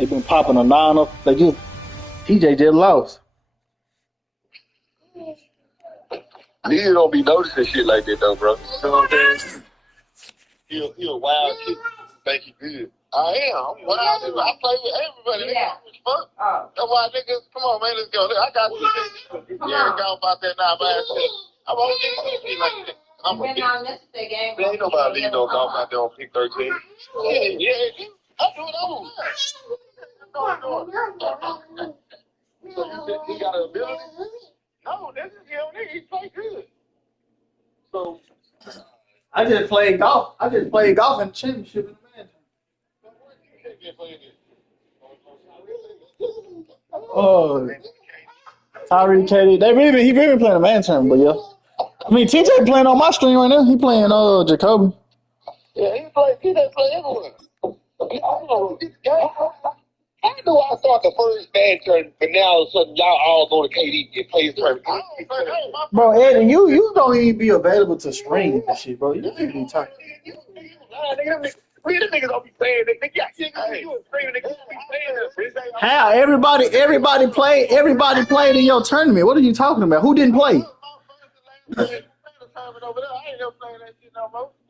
They been popping a nine up. They just TJ just lost. Niggas don't be noticing shit like that though, bro. You know what I'm saying? He a wild kid. Think he good. I am. I'm wild. I play with everybody. Yeah. Nigga, fuck. Oh. That's why niggas, come on, man, let's go. I got you. Yeah, go about that now, man. I'm only niggas be like that. I'm a game. There ain't nobody leave no golf out there on pick 13. Yeah. I do it all. So you said he got an ability? No, this is him. Nigga, he play good. So I just played golf. I just played golf in the championship in the man. Oh, Tyree Katie. He really been playing a man tournament, but yeah. I mean, TJ playing on my stream right now. He playing Jacoby. Yeah, he play everywhere. I don't know this game. How do I start the first bad turn, but now all of a sudden y'all all go to KD and play his turn? Bro, Eddie, you don't even be available to stream and shit, bro. You can't be talking. Niggas don't be playing. How everybody played in your tournament? What are you talking about? Who didn't play?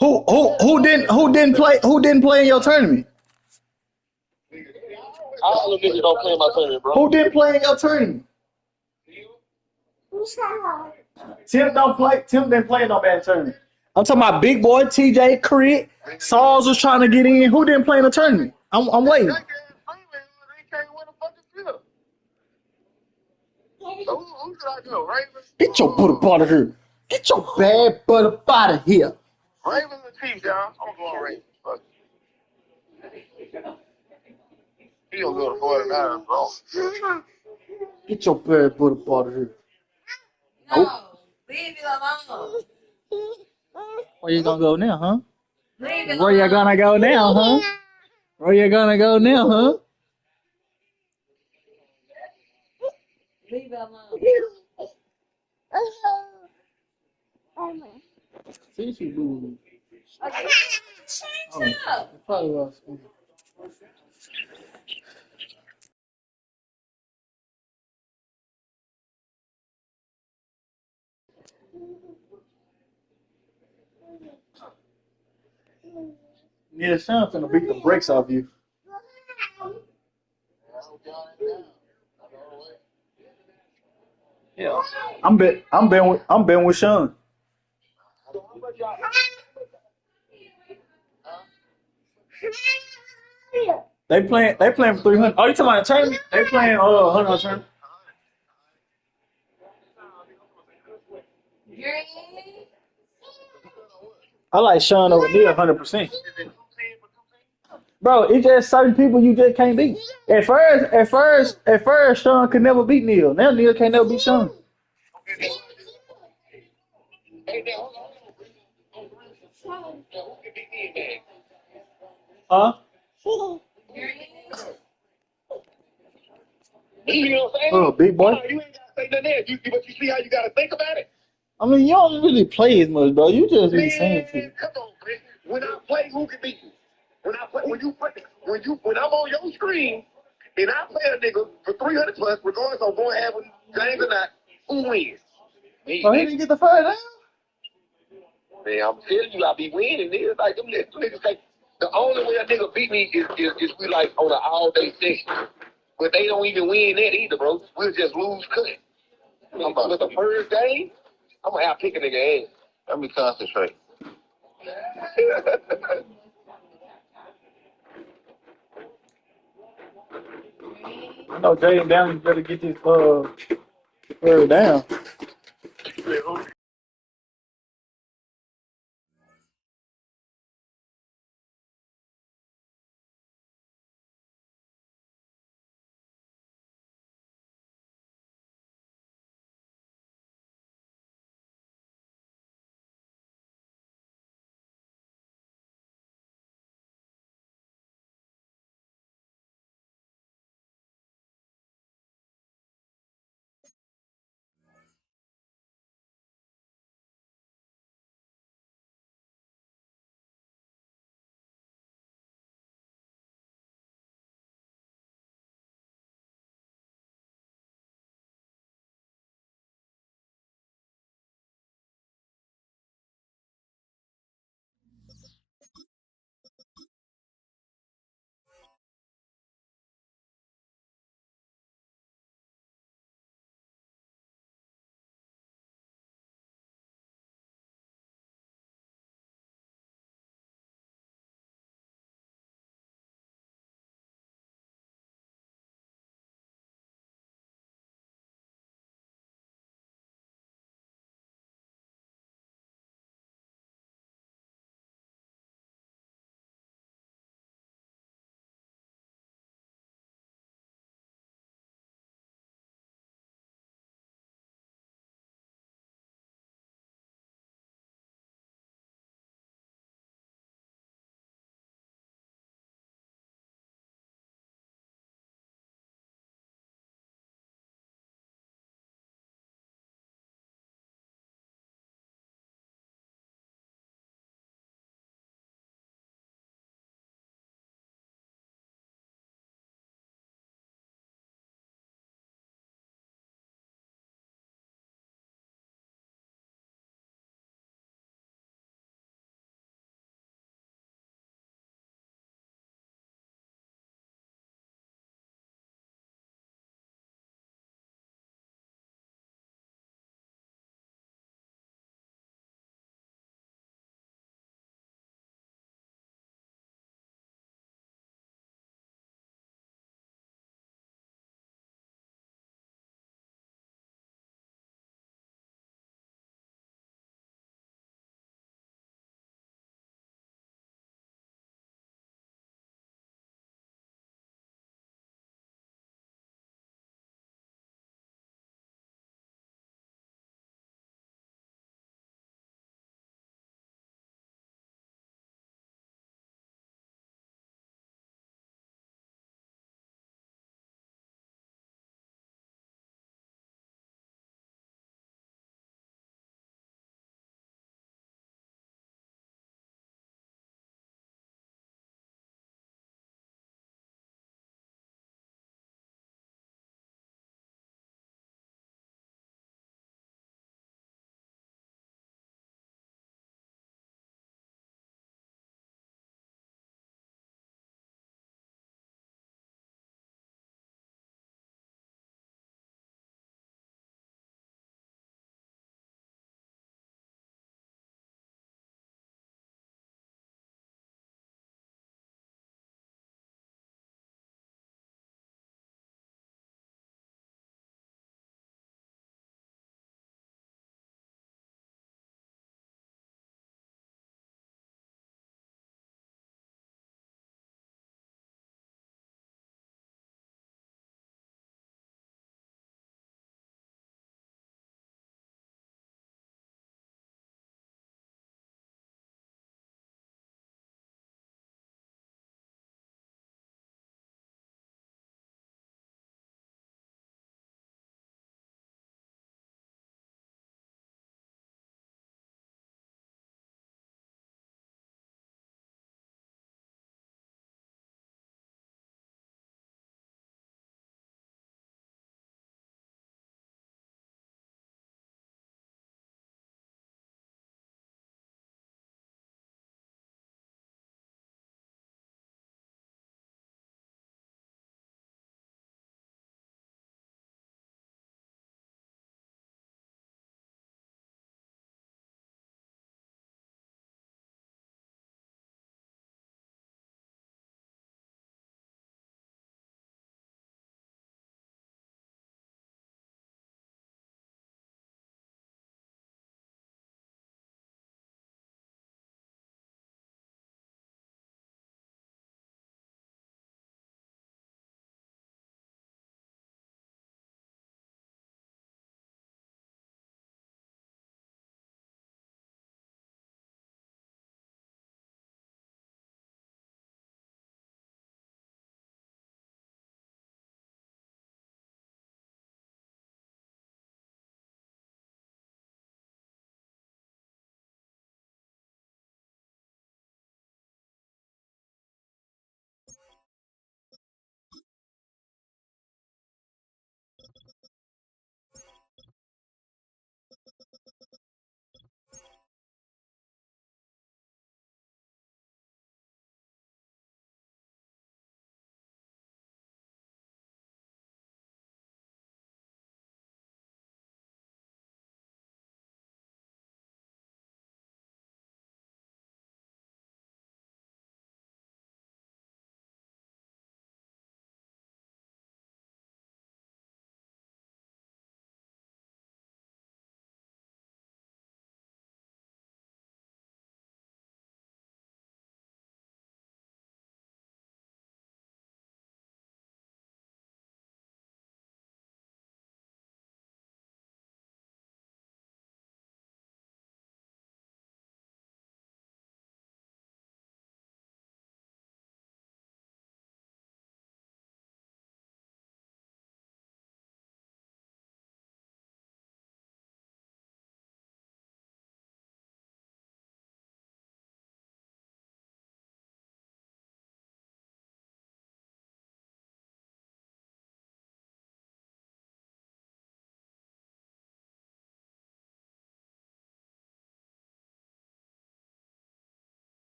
Who didn't play in your tournament? All the niggas don't play in my tournament, bro. Who didn't play in your tournament? Tim don't play. Tim didn't play in no bad tournament. I'm talking about big boy TJ Creed. Sauls was trying to get in. Who didn't play in the tournament? I'm waiting. Get your butt up out of here. Get your bad butt up out of here. Ravens and Chiefs, y'all. I'm going Ravens. Fuck. He don't go to 49, bro. Get your bad butt up out of here. Nope. Leave it alone. Where you gonna go now, huh? Where you gonna go now, huh? Where you gonna go now, huh? Leave it alone. See, she boo. Shut up. Probably was. Yeah, Sean's gonna beat the brakes off you. Yeah, I'm betting with Sean. They playing for 300. Oh, you talking about a tournament? They playing 100 tournament. I like Sean over Neil 100%. Bro, it's just certain people you just can't beat. At first, Sean could never beat Neil. Now Neil can't never beat Sean. Huh? You know what I'm saying? Oh, big boy. No, you ain't got to say nothing else. But you see how you got to think about it? I mean, you don't really play as much, bro. You just be saying shit. Come on, man. When I play, who can beat me? When I'm on your screen and I play a nigga for 300 plus, regardless of going half with James or not, who wins? Me. Oh, he didn't get the first down? Man, I'm telling you, I be winning. Niggas like them niggas say the only way a nigga beat me is we like on an all day session. But they don't even win that either, bro. We'll just lose cut. With the first game, I'm gonna have to pick a nigga ass. Let me concentrate. I know Jaden Downs better get this third down.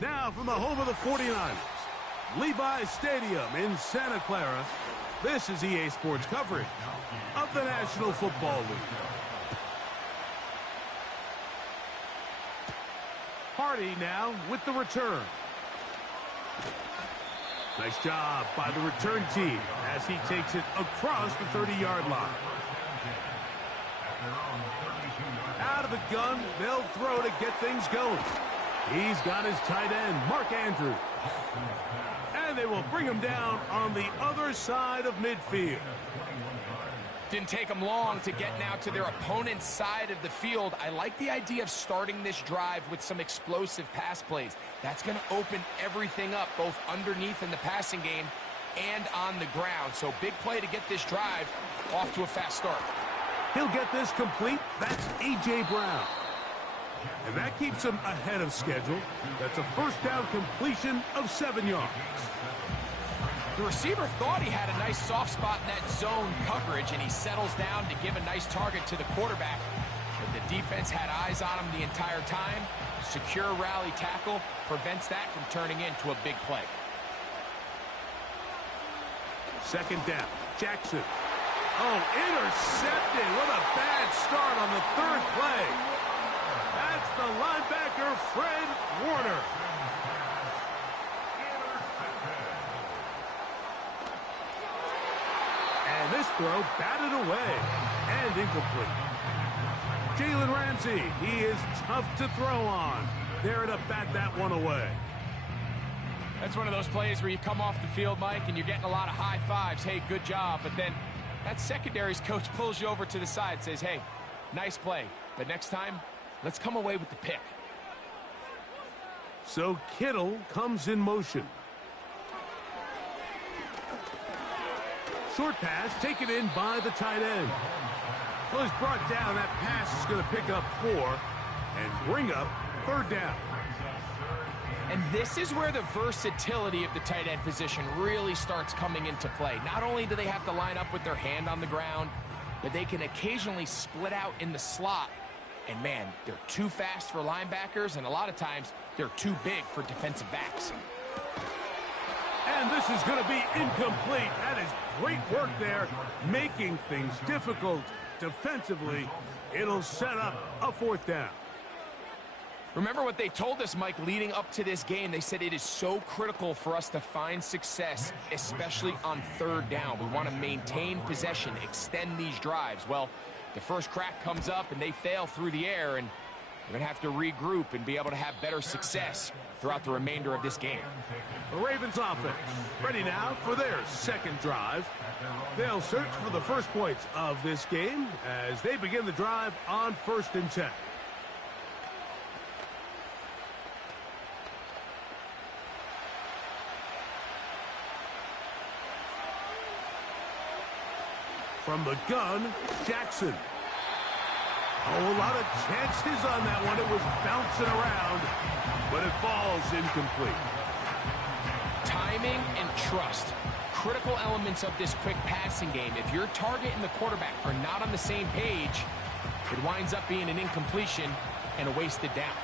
Now from the home of the 49ers, Levi's Stadium in Santa Clara, this is EA Sports coverage of the National Football League. Hardy now with the return. Nice job by the return team as he takes it across the 30-yard line. Out of the gun, they'll throw to get things going. He's got his tight end, Mark Andrews. And they will bring him down on the other side of midfield. Didn't take them long to get now to their opponent's side of the field. I like the idea of starting this drive with some explosive pass plays. That's going to open everything up, both underneath in the passing game and on the ground. So big play to get this drive off to a fast start. He'll get this complete. That's A.J. Brown. And that keeps him ahead of schedule. That's a first down completion of 7 yards. The receiver thought he had a nice soft spot in that zone coverage, and he settles down to give a nice target to the quarterback. But the defense had eyes on him the entire time. Secure rally tackle prevents that from turning into a big play. Second down, Jackson. Oh, intercepted. What a bad start on the third play. That's the linebacker, Fred Warner. And this throw batted away and incomplete. Jalen Ramsey, he is tough to throw on. There to bat that one away. That's one of those plays where you come off the field, Mike, and you're getting a lot of high fives. Hey, good job. But then that secondary's coach pulls you over to the side and says, hey, nice play. But next time, let's come away with the pick. So Kittle comes in motion. Short pass taken in by the tight end. Well, he's brought down. That pass is going to pick up 4 and bring up third down. And this is where the versatility of the tight end position really starts coming into play. Not only do they have to line up with their hand on the ground, but they can occasionally split out in the slot. And man, they're too fast for linebackers, and a lot of times they're too big for defensive backs. And this is going to be incomplete. That is great work there, making things difficult defensively. It'll set up a fourth down. Remember what they told us, Mike, leading up to this game. They said it is so critical for us to find success, especially on third down. We want to maintain possession, extend these drives. Well, the first crack comes up and they fail through the air, and we're going to have to regroup and be able to have better success throughout the remainder of this game. The Ravens offense ready now for their second drive. They'll search for the first points of this game as they begin the drive on 1st and 10. From the gun, Jackson. Oh, a lot of chances on that one. It was bouncing around, but it falls incomplete. Timing and trust, critical elements of this quick passing game. If your target and the quarterback are not on the same page, it winds up being an incompletion and a wasted down.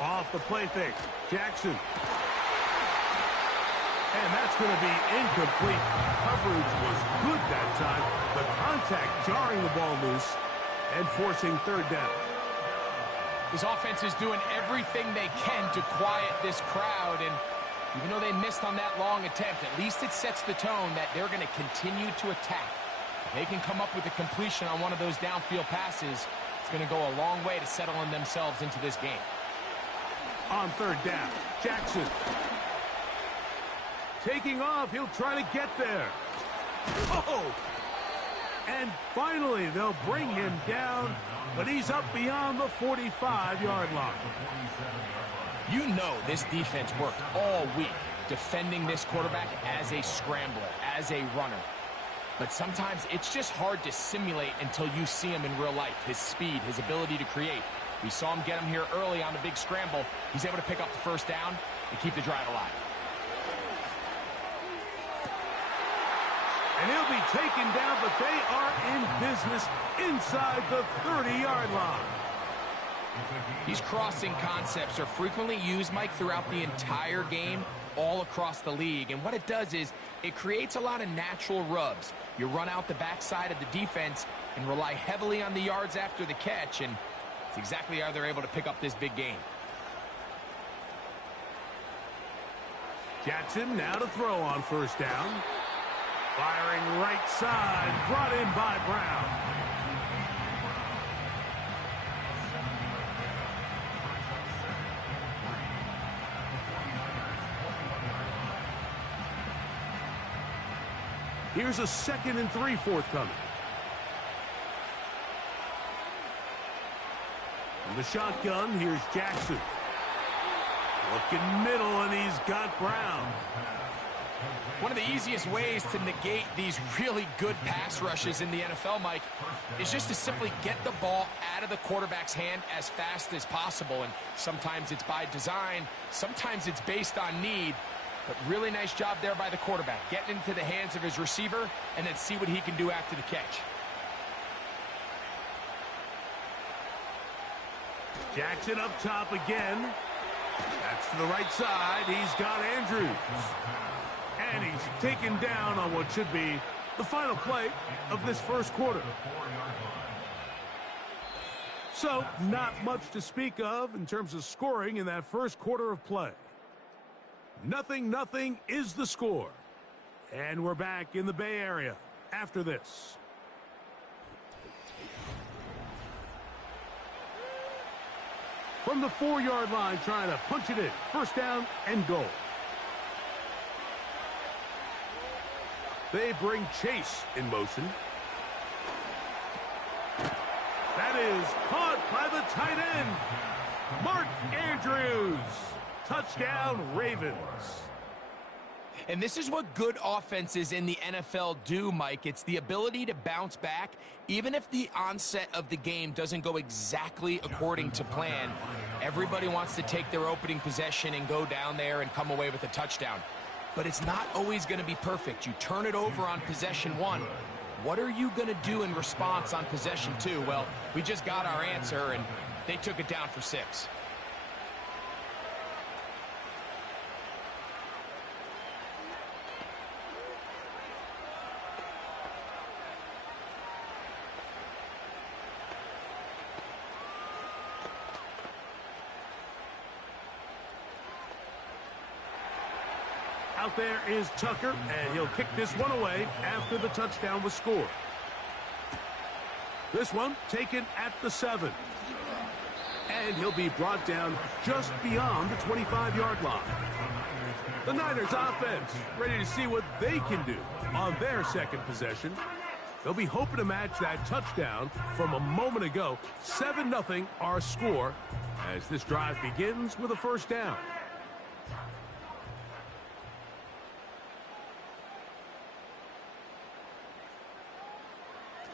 Off the play fake, Jackson. And that's going to be incomplete. Coverage was good that time. The contact jarring the ball loose and forcing third down. This offense is doing everything they can to quiet this crowd, and even though they missed on that long attempt, at least it sets the tone that they're going to continue to attack. If they can come up with a completion on one of those downfield passes, it's going to go a long way to settling themselves into this game. On third down, Jackson. Taking off, he'll try to get there. Oh! And finally, they'll bring him down, but he's up beyond the 45-yard line. You know this defense worked all week defending this quarterback as a scrambler, as a runner. But sometimes it's just hard to simulate until you see him in real life. His speed, his ability to create. We saw him get him here early on the big scramble. He's able to pick up the first down and keep the drive alive. And he'll be taken down, but they are in business inside the 30-yard line. These crossing concepts are frequently used, Mike, throughout the entire game, all across the league. And what it does is it creates a lot of natural rubs. You run out the backside of the defense and rely heavily on the yards after the catch, and it's exactly how they're able to pick up this big gain. Jackson now to throw on first down. Firing right side, brought in by Brown. Here's a 2nd and 3 forthcoming. From the shotgun, here's Jackson. Looking middle, and he's got Brown. One of the easiest ways to negate these really good pass rushes in the NFL, Mike, is just to simply get the ball out of the quarterback's hand as fast as possible. And sometimes it's by design, sometimes it's based on need. But really nice job there by the quarterback, getting into the hands of his receiver and then see what he can do after the catch. Jackson up top again. That's to the right side. He's got Andrews. And he's taken down on what should be the final play of this first quarter. So, not much to speak of in terms of scoring in that first quarter of play. 0-0 is the score. And we're back in the Bay Area after this. From the 4-yard line, trying to punch it in. First down and goal. They bring Chase in motion. That is caught by the tight end, Mark Andrews. Touchdown, Ravens. And this is what good offenses in the NFL do, Mike. It's the ability to bounce back, even if the onset of the game doesn't go exactly according to plan. Everybody wants to take their opening possession and go down there and come away with a touchdown. But it's not always going to be perfect. You turn it over on possession 1. What are you going to do in response on possession 2? Well, we just got our answer, and they took it down for 6. Out there is Tucker, and he'll kick this one away after the touchdown was scored. This one taken at the 7. And he'll be brought down just beyond the 25-yard line. The Niners offense ready to see what they can do on their second possession. They'll be hoping to match that touchdown from a moment ago. 7-0 our score as this drive begins with a first down.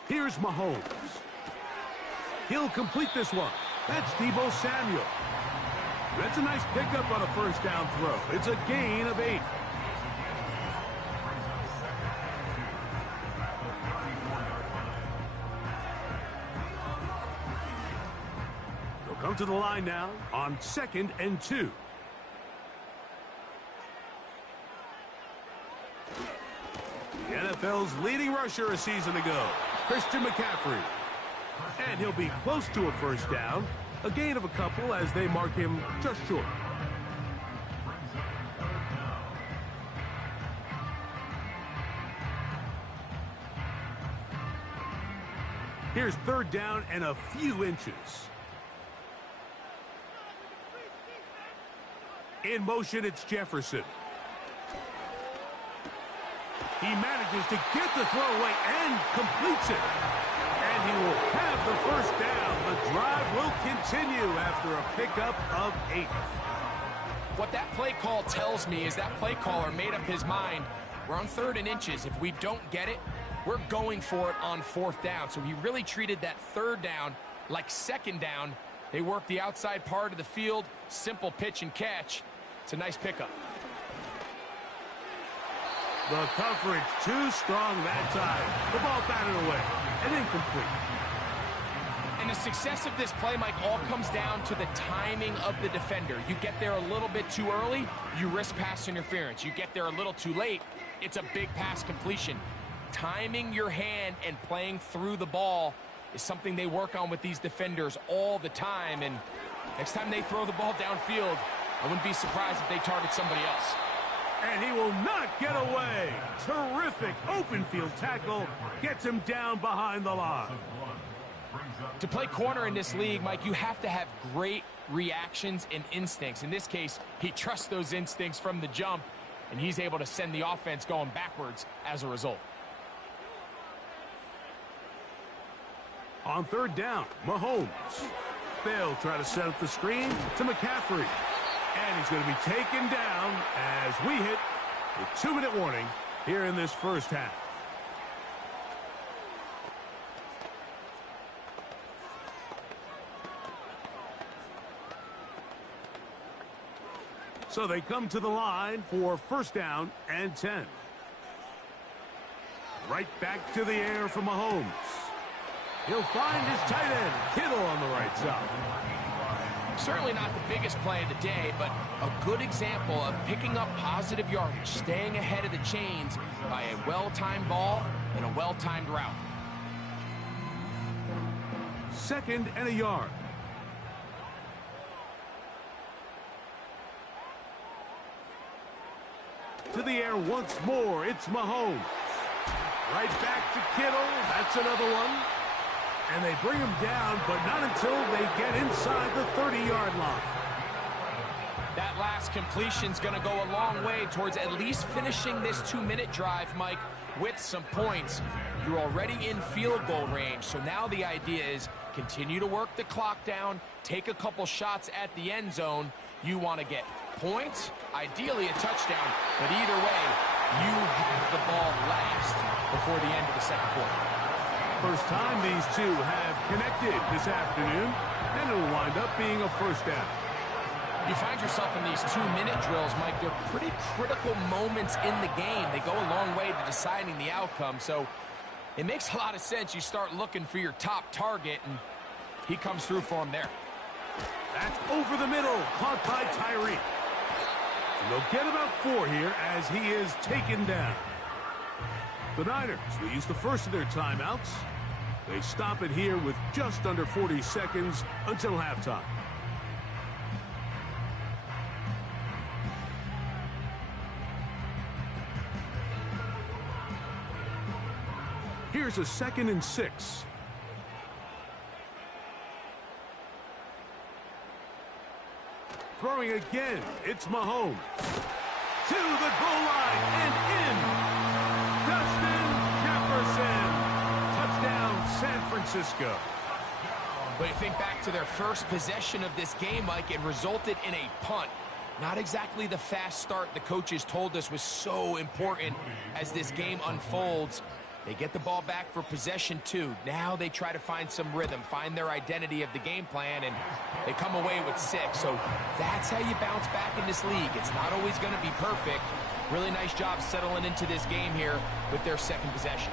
Here's Mahomes. He'll complete this one. That's Deebo Samuel. That's a nice pickup on a first down throw. It's a gain of 8. They'll come to the line now on 2nd and 2. The NFL's leading rusher a season ago, Christian McCaffrey. And he'll be close to a first down. A gain of a couple as they mark him just short. Here's 3rd down and a few inches. In motion, it's Jefferson. He manages to get the throw away and completes it. And he will have the first down. The drive will continue after a pickup of 8. What that play call tells me is that play caller made up his mind. We're on 3rd and inches. If we don't get it, we're going for it on 4th down. So he really treated that 3rd down like 2nd down. They work the outside part of the field, simple pitch and catch. It's a nice pickup. The coverage too strong that time. The ball batted away and incomplete. And And the success of this play, Mike, all comes down to the timing of the defender. You get there a little bit too early, you risk pass interference. You get there a little too late, it's a big pass completion. Timing your hand and playing through the ball is something they work on with these defenders all the time. And next time they throw the ball downfield, I wouldn't be surprised if they target somebody else. And he will not get away. Terrific open field tackle. Gets him down behind the line. To play corner in this league, Mike, you have to have great reactions and instincts. In this case, he trusts those instincts from the jump, and he's able to send the offense going backwards as a result. On third down, Mahomes. They'll try to set up the screen to McCaffrey. And he's going to be taken down as we hit the 2-minute warning here in this first half. So they come to the line for first down and 10. Right back to the air for Mahomes. He'll find his tight end, Kittle, on the right side. Certainly not the biggest play of the day, but a good example of picking up positive yardage, staying ahead of the chains by a well-timed ball and a well-timed route. 2nd and a yard. To the air once more, it's Mahomes. Right back to Kittle, that's another one. And they bring him down, but not until they get inside the 30-yard line. That last completion's going to go a long way towards at least finishing this 2-minute drive, Mike, with some points. You're already in field goal range, so now the idea is continue to work the clock down, take a couple shots at the end zone. You want to get points, ideally a touchdown, but either way, you have the ball last before the end of the second quarter. First time these two have connected this afternoon, and it'll wind up being a first down. You find yourself in these 2-minute drills, Mike. They're pretty critical moments in the game. They go a long way to deciding the outcome, so it makes a lot of sense. You start looking for your top target, and he comes through for him there. That's over the middle, caught by Tyree. And they'll get about 4 here as he is taken down. The Niners will use the first of their timeouts. They stop it here with just under 40 seconds until halftime. Here's a 2nd and 6. Throwing again, it's Mahomes. To the goal line and in. Justin Jefferson. Touchdown, San Francisco. But you think back to their first possession of this game, Mike, it resulted in a punt. Not exactly the fast start the coaches told us was so important as this game unfolds. They get the ball back for possession 2. Now they try to find some rhythm, find their identity of the game plan, and they come away with 6. So that's how you bounce back in this league. It's not always going to be perfect. Really nice job settling into this game here with their second possession.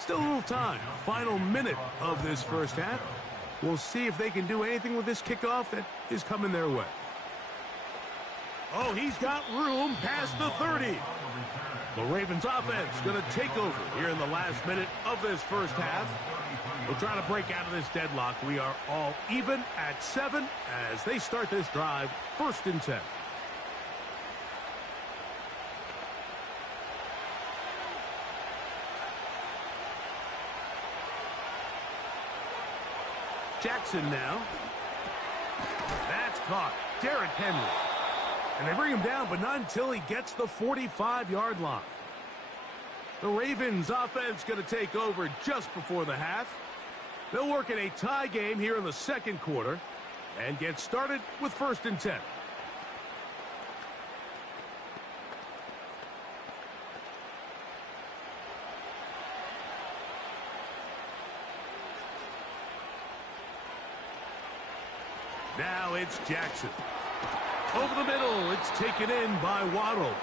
Still a little time. Final minute of this first half. We'll see if they can do anything with this kickoff that is coming their way. Oh, he's got room past the 30. The Ravens offense going to take over here in the last minute of this first half. We'll try to break out of this deadlock. We are all even at 7 as they start this drive, 1st and 10. Jackson now. That's caught. Derrick Henry. And they bring him down, but not until he gets the 45-yard line. The Ravens offense going to take over just before the half. They'll work in a tie game here in the second quarter and get started with 1st and 10. Now it's Jackson. Over the middle, it's taken in by Waddle.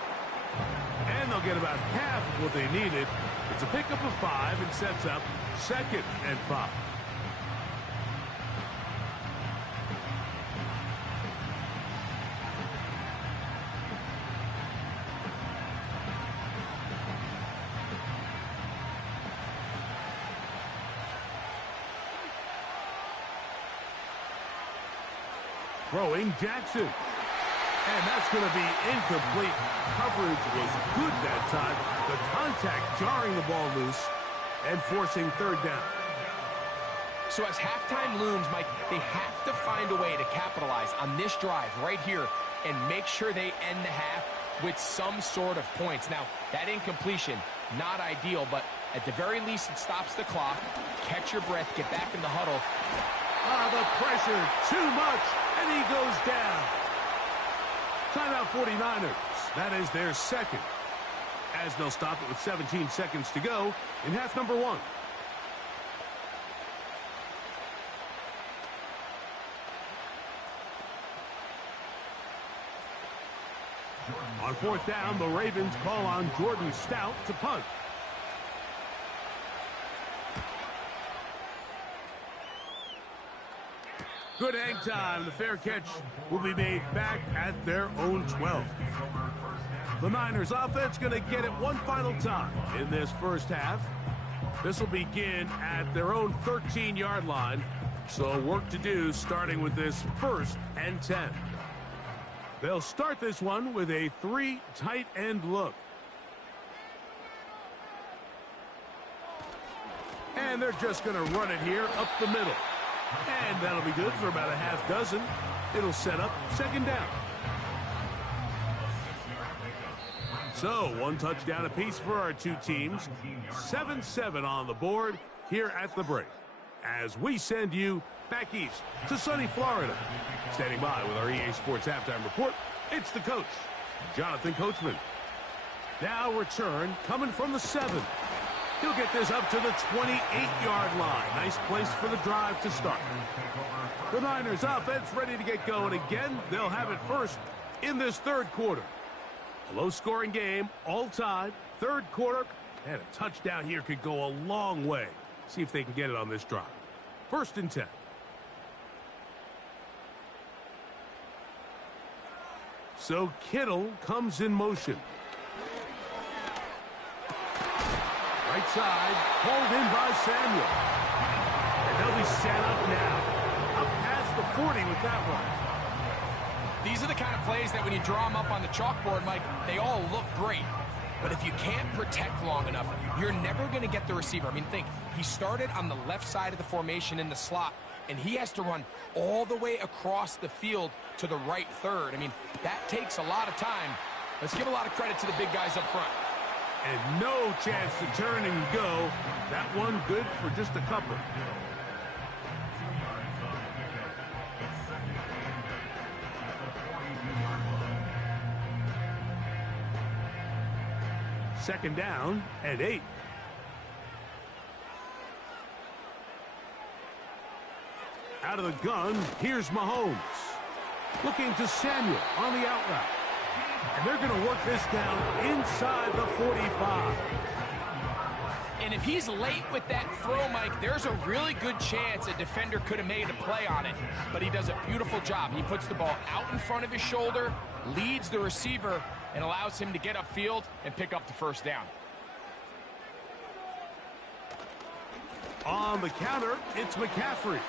And they'll get about half of what they needed. It's a pickup of 5 and sets up 2nd and 5. Throwing Jackson. And that's going to be incomplete. Coverage was good that time. The contact jarring the ball loose and forcing 3rd down. So as halftime looms, Mike, they have to find a way to capitalize on this drive right here and make sure they end the half with some sort of points. Now, that incompletion, not ideal, but at the very least it stops the clock. Catch your breath, get back in the huddle. The pressure, too much, and he goes down. Timeout 49ers. That is their 2nd. As they'll stop it with 17 seconds to go in half number 1. On 4th down, the Ravens call on Jordan Stout to punt. Good hang time. The fair catch will be made back at their own 12. The Niners offense going to get it one final time in this first half. This will begin at their own 13-yard line. So work to do starting with this 1st and 10. They'll start this one with a 3 tight end look. And they're just going to run it here up the middle. And that'll be good for about a half dozen. It'll set up 2nd down. So, 1 touchdown apiece for our 2 teams. 7-7 on the board here at the break. As we send you back east to sunny Florida. Standing by with our EA Sports Halftime Report, it's the coach, Jonathan Coachman. Now return coming from the 7. He'll get this up to the 28-yard line. Nice place for the drive to start. The Niners offense ready to get going again. They'll have it first in this 3rd quarter. A low-scoring game, all tied. 3rd quarter, and a touchdown here could go a long way. See if they can get it on this drive. 1st and 10. So Kittle comes in motion. Right side, pulled in by Samuel. And they'll be set up now. Up past the 40 with that one. These are the kind of plays that when you draw them up on the chalkboard, Mike, they all look great. But if you can't protect long enough, you're never going to get the receiver. I mean, think, he started on the left side of the formation in the slot, and he has to run all the way across the field to the right 3rd. I mean, that takes a lot of time. Let's give a lot of credit to the big guys up front. And no chance to turn and go. That one good for just a couple. Second down and 8. Out of the gun, here's Mahomes. Looking to Samuel on the out route. And they're going to work this down inside the 45. And if he's late with that throw, Mike, there's a really good chance a defender could have made a play on it. But he does a beautiful job. He puts the ball out in front of his shoulder, leads the receiver, and allows him to get upfield and pick up the 1st down. On the counter, it's McCaffrey.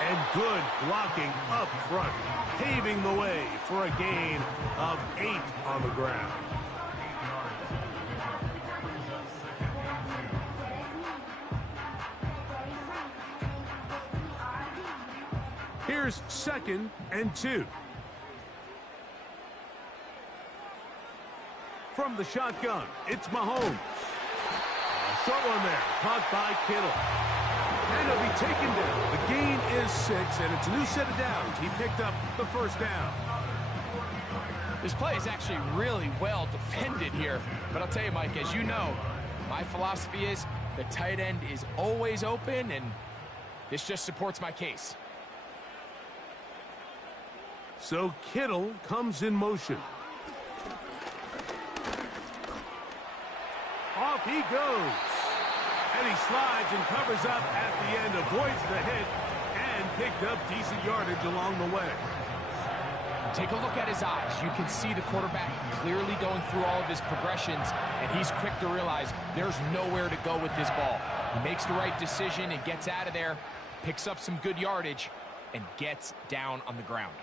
And good blocking up front, paving the way for a gain of 8 on the ground. Here's 2nd and 2. From the shotgun, it's Mahomes. A short one there, caught by Kittle. And he'll be taken down. The gain is 6, and it's a new set of downs. He picked up the 1st down. This play is actually really well defended here. But I'll tell you, Mike, as you know, my philosophy is the tight end is always open, and this just supports my case. So Kittle comes in motion. Off he goes. And he slides and covers up at the end, avoids the hit, and picked up decent yardage along the way. Take a look at his eyes. You can see the quarterback clearly going through all of his progressions, and he's quick to realize there's nowhere to go with this ball. He makes the right decision and gets out of there, picks up some good yardage, and gets down on the ground.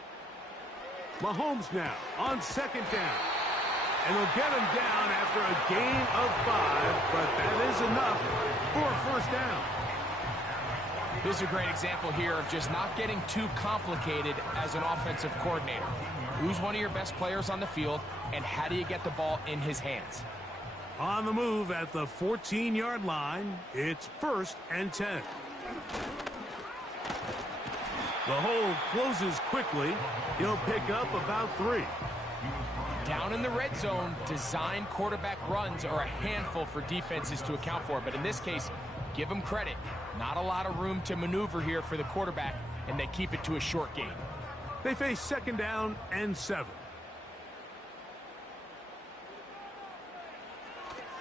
Mahomes now on second down. And he'll get him down after a gain of 5, but that is enough for a first down. This is a great example here of just not getting too complicated as an offensive coordinator. Who's one of your best players on the field, and how do you get the ball in his hands? On the move at the 14-yard line, it's 1st and 10. The hole closes quickly. He'll pick up about 3. Down in the red zone, design quarterback runs are a handful for defenses to account for. But in this case, give them credit. Not a lot of room to maneuver here for the quarterback, and they keep it to a short gain. They face 2nd down and 7.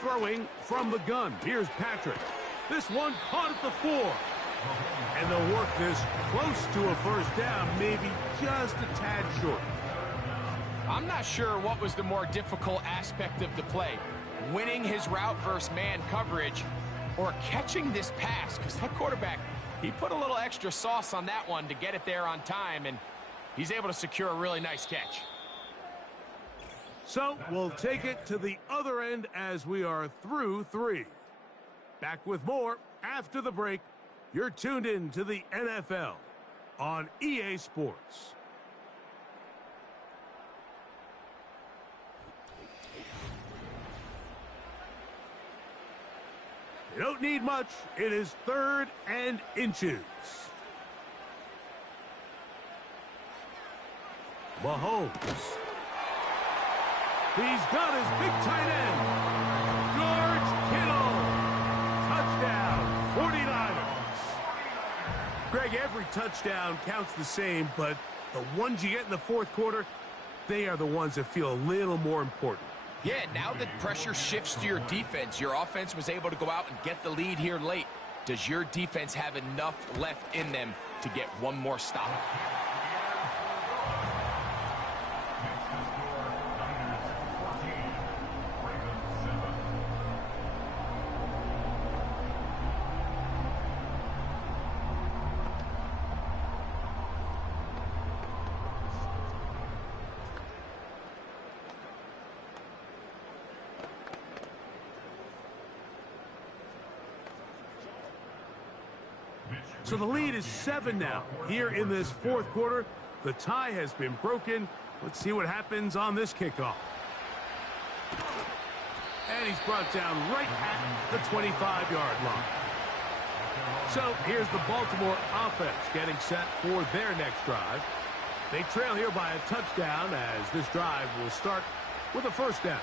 Throwing from the gun. Here's Patrick. This one caught at the 4. And they'll work this close to a first down, maybe just a tad short. I'm not sure what was the more difficult aspect of the play, winning his route versus man coverage or catching this pass, because that quarterback, he put a little extra sauce on that one to get it there on time, and he's able to secure a really nice catch. So we'll take it to the other end as we are through 3. Back with more after the break. You're tuned in to the NFL on EA Sports. You don't need much. It is 3rd and inches. Mahomes. He's got his big tight end. George Kittle. Touchdown, 49ers. Greg, every touchdown counts the same, but the ones you get in the 4th quarter, they are the ones that feel a little more important. Yeah, now that pressure shifts to your defense, your offense was able to go out and get the lead here late. Does your defense have enough left in them to get one more stop? So the lead is 7 now. Here in this 4th quarter, the tie has been broken. Let's see what happens on this kickoff. And he's brought down right at the 25-yard line. So here's the Baltimore offense getting set for their next drive. They trail here by a touchdown as this drive will start with a first down.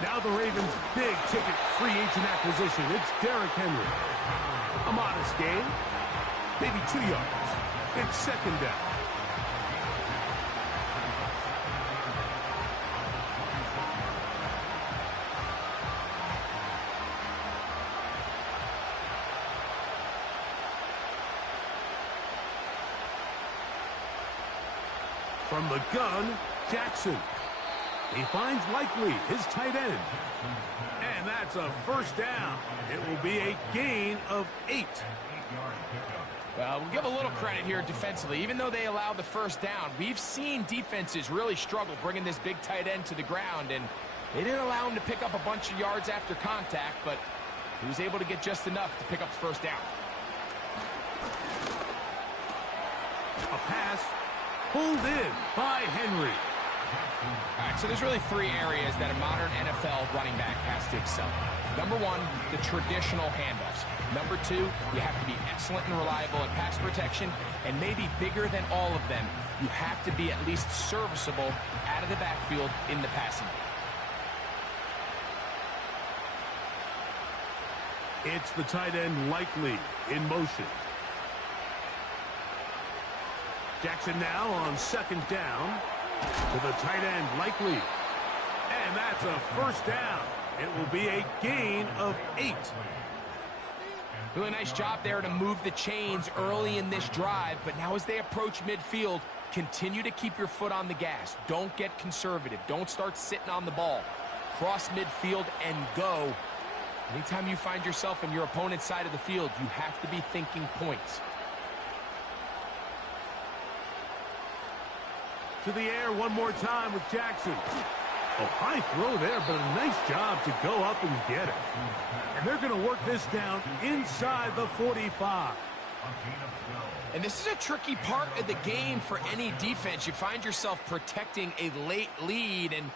Now the Ravens' big-ticket free agent acquisition. It's Derrick Henry. A modest gain, maybe 2 yards. It's 2nd down. From the gun, Jackson. He finds Likely, his tight end. And that's a first down. It will be a gain of 8. Well, we'll give a little credit here defensively. Even though they allowed the first down, we've seen defenses really struggle bringing this big tight end to the ground, and they didn't allow him to pick up a bunch of yards after contact, but he was able to get just enough to pick up the first down. A pass pulled in by Henry. All right, so there's really 3 areas that a modern NFL running back has to excel in. Number 1, the traditional handoffs. Number 2, you have to be excellent and reliable at pass protection, and maybe bigger than all of them, You have to be at least serviceable out of the backfield in the passing game. It's the tight end Likely in motion. Jackson now on second down to the tight end Likely. And that's a first down. It will be a gain of 8. Really nice job there to move the chains early in this drive, but now as they approach midfield, continue to keep your foot on the gas. Don't get conservative. Don't start sitting on the ball. Cross midfield and go. Anytime you find yourself on your opponent's side of the field, you have to be thinking points. To the air one more time with Jackson. Oh, high throw there, but a nice job to go up and get it. And they're going to work this down inside the 45. And this is a tricky part of the game for any defense. You find yourself protecting a late lead, and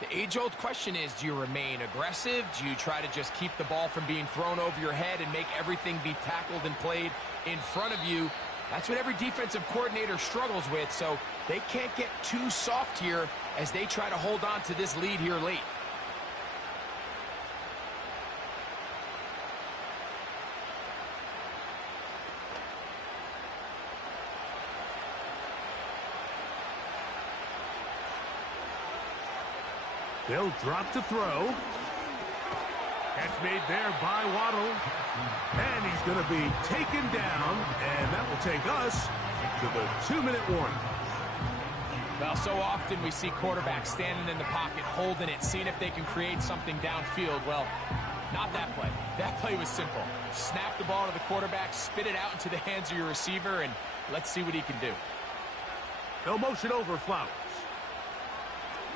the age-old question is, do you remain aggressive? Do you try to just keep the ball from being thrown over your head and make everything be tackled and played in front of you? That's what every defensive coordinator struggles with, so they can't get too soft here as they try to hold on to this lead here late. They'll drop to throw. Catch made there by Waddle. And he's going to be taken down, and that will take us to the 2-minute warning. Well, so often we see quarterbacks standing in the pocket, holding it, seeing if they can create something downfield. Well, not that play. That play was simple. Snap the ball to the quarterback, spit it out into the hands of your receiver, and let's see what he can do. No motion over Flowers.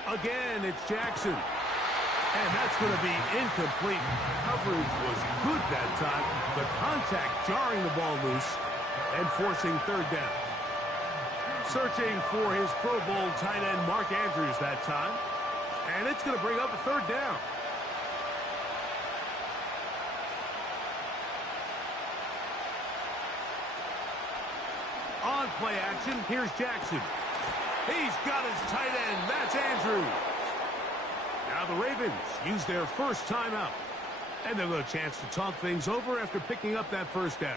Again, it's Jackson. And that's going to be incomplete. Coverage was good that time. The contact jarring the ball loose and forcing third down. Searching for his Pro Bowl tight end Mark Andrews that time. And it's going to bring up a third down. On play action, here's Jackson. He's got his tight end. That's Andrews. Now the Ravens use their first timeout. And they'll get a chance to talk things over after picking up that first down.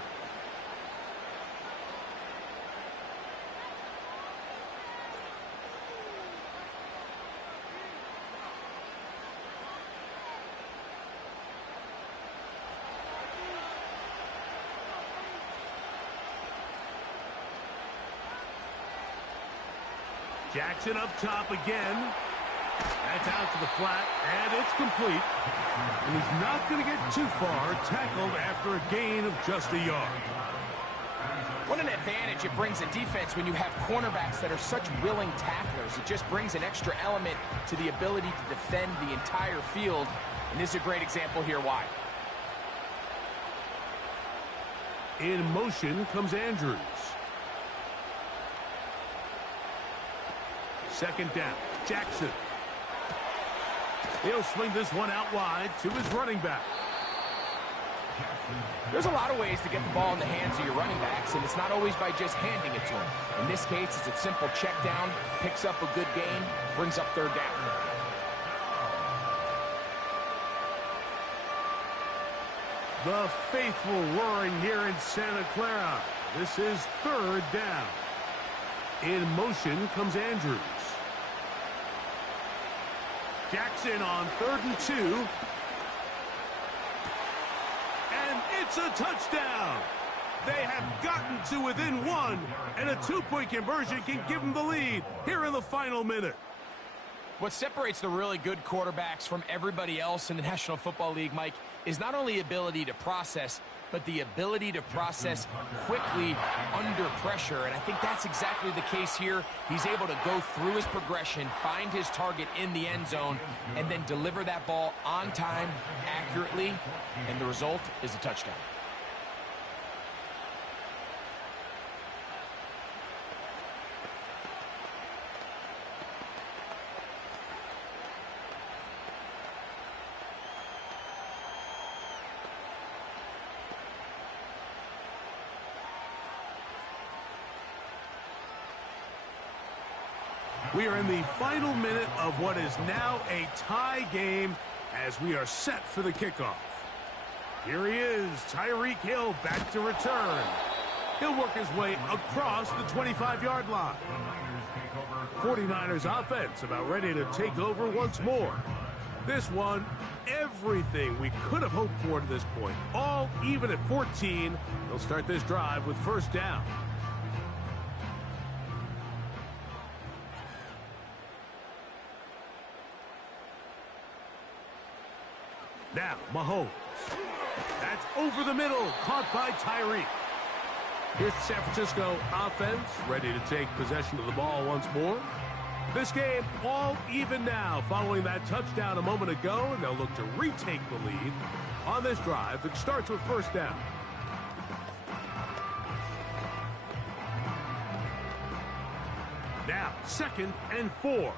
Jackson up top again. That's out to the flat, and it's complete. And he's not going to get too far, tackled after a gain of just a yard. What an advantage it brings a defense when you have cornerbacks that are such willing tacklers. It just brings an extra element to the ability to defend the entire field. And this is a great example here why. In motion comes Andrews. Second down, Jackson. He'll swing this one out wide to his running back. There's a lot of ways to get the ball in the hands of your running backs, and it's not always by just handing it to them. In this case, it's a simple check down, picks up a good gain, brings up third down. The faithful roaring here in Santa Clara. This is third down. In motion comes Andrews. Jackson on 3rd and 2. And it's a touchdown. They have gotten to within one, and a 2-point conversion can give them the lead here in the final minute. What separates the really good quarterbacks from everybody else in the National Football League, Mike, is not only ability to process, but the ability to process quickly under pressure. And I think that's exactly the case here. He's able to go through his progression, find his target in the end zone, and then deliver that ball on time, accurately, and the result is a touchdown. We are in the final minute of what is now a tie game as we are set for the kickoff. Here he is, Tyreek Hill back to return. He'll work his way across the 25-yard line. 49ers offense about ready to take over once more. This one, everything we could have hoped for to this point. All even at 14. They'll start this drive with first down. Now, Mahomes. That's over the middle, caught by Tyreek. Here's the San Francisco offense, ready to take possession of the ball once more. This game all even now following that touchdown a moment ago, and they'll look to retake the lead on this drive that starts with first down. Now, 2nd and 4.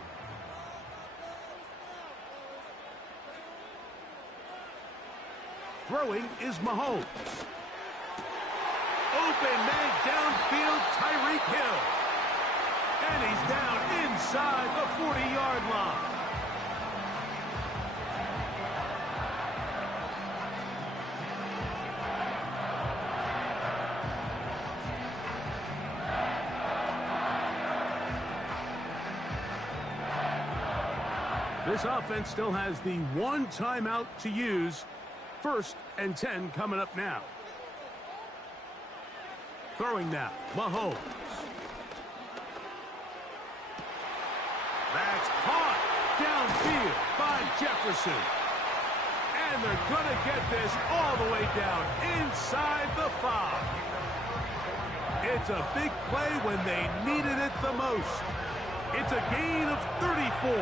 Throwing is Mahomes. Open man downfield, Tyreek Hill. And he's down inside the 40-yard line. This offense still has the one timeout to use. 1st and 10 coming up now. Throwing now, Mahomes. That's caught downfield by Jefferson. And they're going to get this all the way down inside the 5. It's a big play when they needed it the most. It's a gain of 34.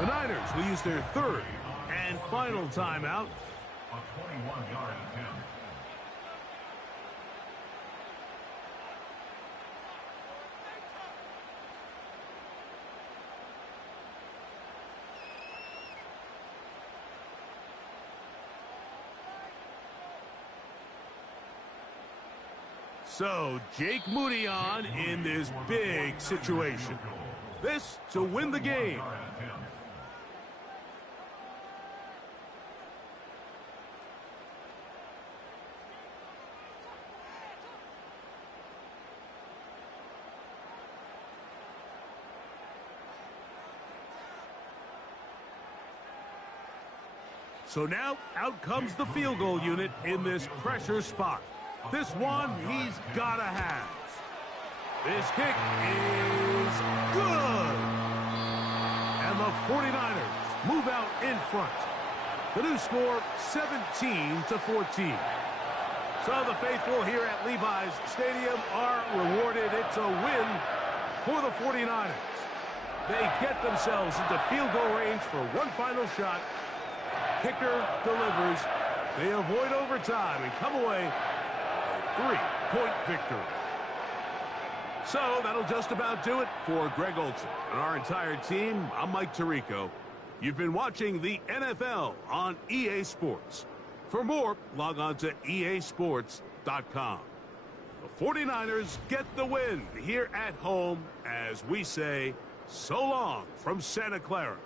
The Niners will use their 3rd and final timeout. A 21-yard attempt. So, Jake Moody on in this big situation. This to win the game. So now, out comes the field goal unit in this pressure spot. This one, he's got to have. This kick is good. And the 49ers move out in front. The new score, 17-14. So the faithful here at Levi's Stadium are rewarded. It's a win for the 49ers. They get themselves into field goal range for one final shot. Kicker delivers. They avoid overtime and come away with a 3-point victory. So that'll just about do it for Greg Olsen and our entire team. I'm Mike Tirico. You've been watching the NFL on EA Sports. For more, log on to easports.com. The 49ers get the win here at home as we say so long from Santa Clara.